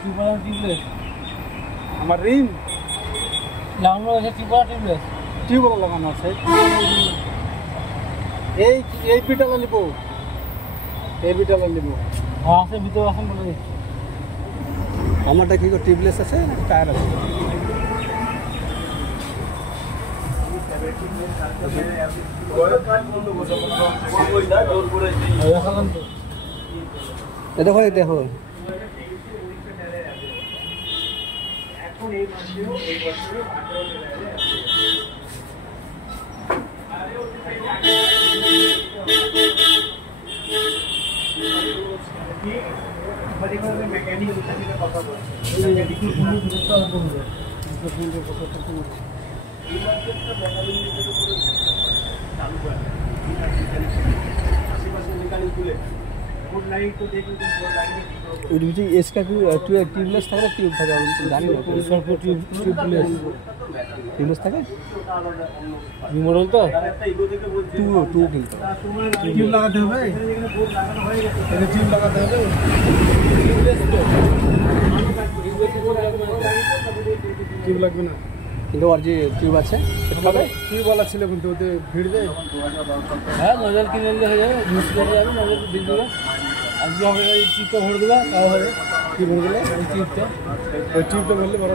tubewell আমার রিম লাগানো আছে টিউবওয়েল টিউবওয়েল লাগানো আছে এই এই পিটালা নিব এই পিটালা নিব আছে ভিতরে আসেন বলে দিচ্ছি আমারটা কি টিউবলেস আছে না টায়ার আছে দেখো দেখো টিউবলেস থাকে টিউব থাকে জানি না টিউবলেস থাকে মডেল তো টু কিন্তু টিউব লাগাতে হবে টিউব লাগাতে হবে টিউব লাগবে না কিন্তু আর যে টিউব আছে টিউবওয়ালা ছিল কিন্তু ওতে ভিড় দেয় হ্যাঁ নজল কিনে নিলে হয়ে যাবে ঘুষ করে যাবে নজল দিয়ে দেবে আজকে হবে ওই টিপটা ভরে দেবা তাও হবে কি ভরে দিলে ওই টিপটা ভরলে বড়